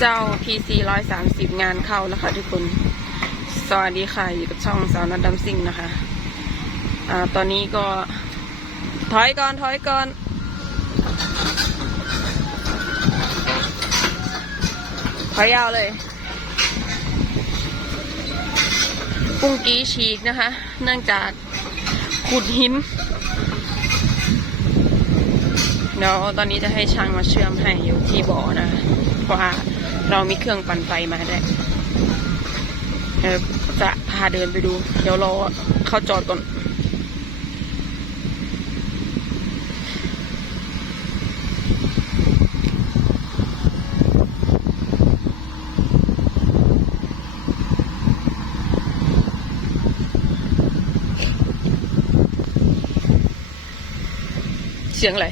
เจ้า pc130 งานเข้านะคะทุกคนสวัสดีค่ะอยู่กับช่องสาวนัดดำซิ่งนะคะตอนนี้ก็ถอยก่อนถอยยาวเลยปุ้งกี้ฉีกนะคะเนื่องจากขุดหินเดี๋ยวตอนนี้จะให้ช่างมาเชื่อมให้อยู่ที่บ่อนะเพราะว่าเรามีเครื่องปั่นไฟมาได้จะพาเดินไปดูเดี๋ยวรอเข้าจอดก่อนเสียงอะไร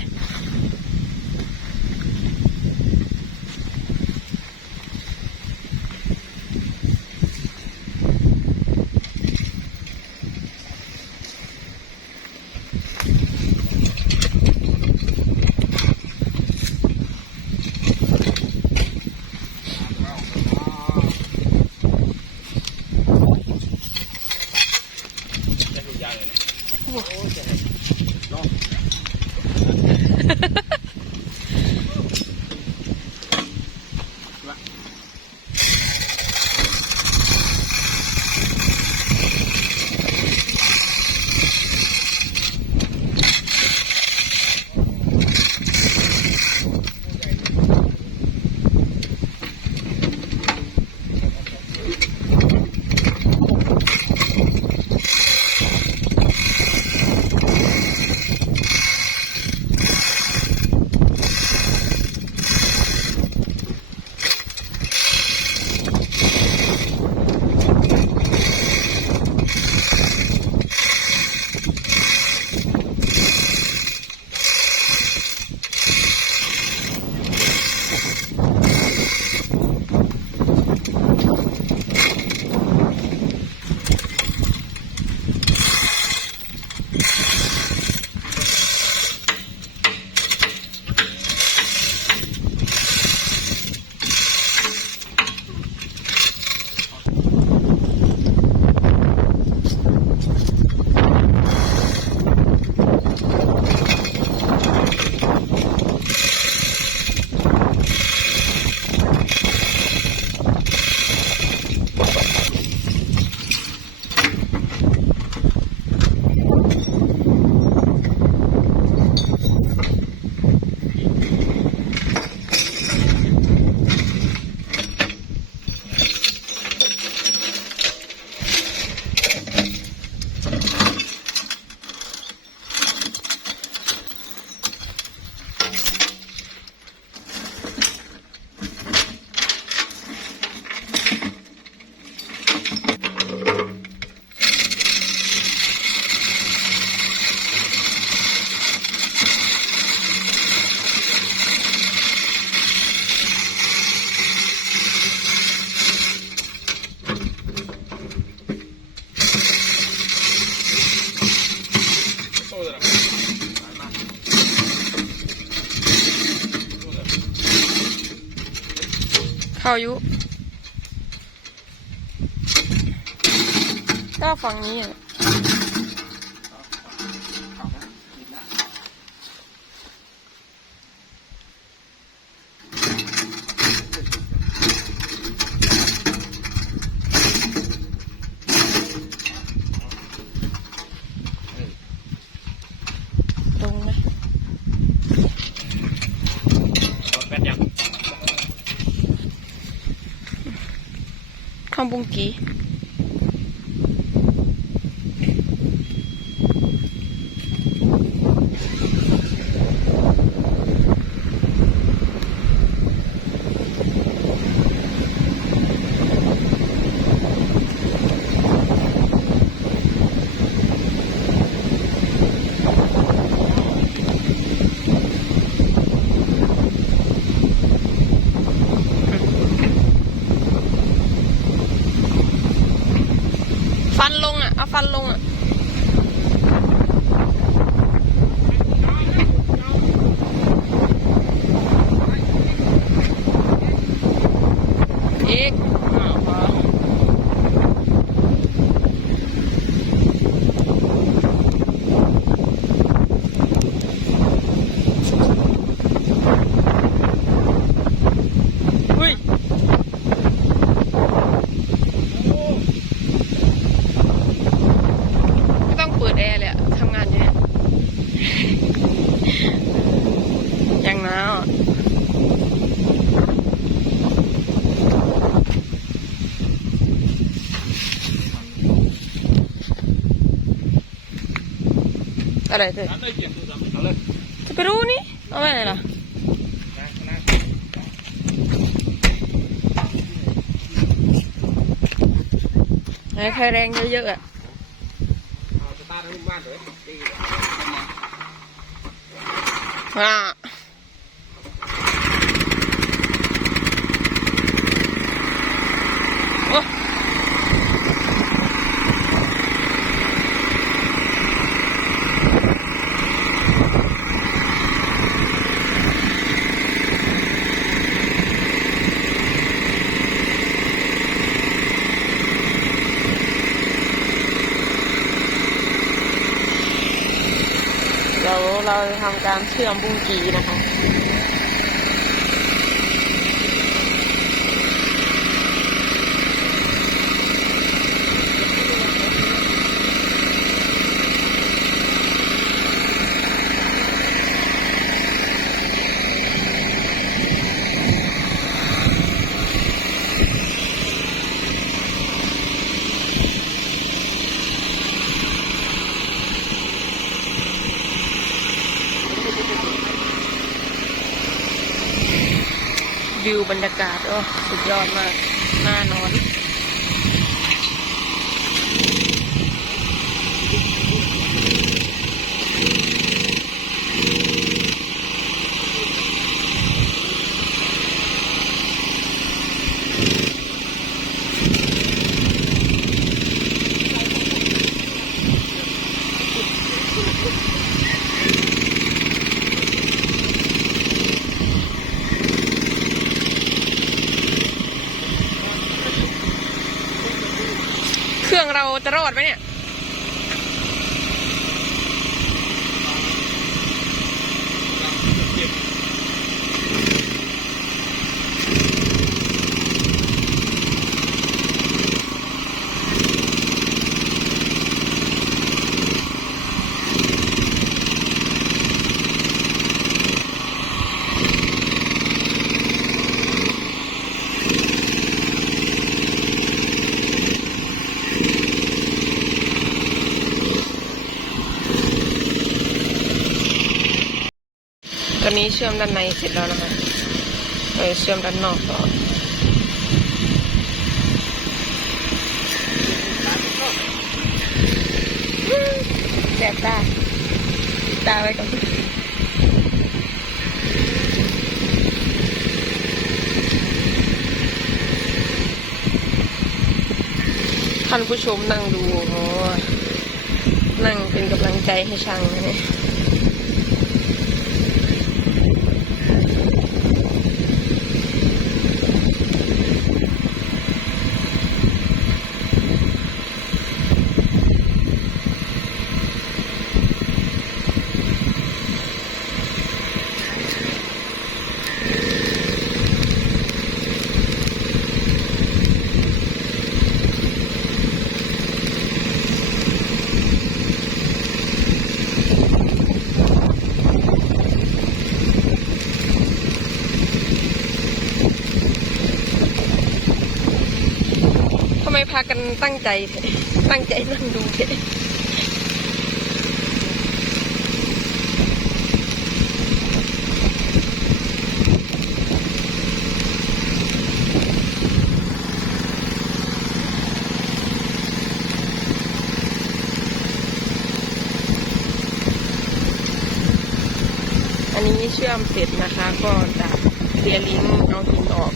เข้ายุก็ฝั่งนี้ตรงไหมข้างบุ้งกี้ อะไรเถอะจะไปรู้นี่เอาไว้ไหนล่ะใครแรงเยอะๆอ่ะโอ้เราทำการเชื่อมบุ้งกีนะคะวิวบรรยากาศโอ้สุดยอดมากน่านอนเครื่องเราจะรอดไหมเนี่ยตอนนี้เชื่อมด้านในเสร็จแล้วนะคะเชื่อมด้านนอกต่อแสบตาไว้ก่อนท่านผู้ชมนั่งดูโอ้นั่งเป็นกำลังใจให้ช่างนะทำไมพากันตั้งใจนั่งดูเถอะอันนี้เชื่อมเสร็จนะคะก็จะเคลียร์ลิงก์เอาหินออก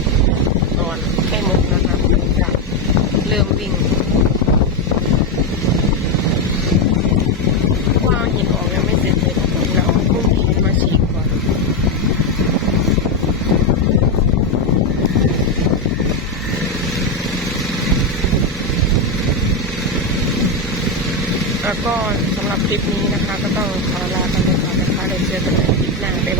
ก่อนให้หมดนะคะจะเริ่มวิ่งว่าหินออกยังไม่เสร็จเลยนะคะเราเอาพวกหินมาฉีกก่อนแล้วก็สำหรับคลิปนี้นะคะก็ต้องขอลาไปก่อนนะคะเดี๋ยวเจอกันในคลิปหน้าบ๊ายบาย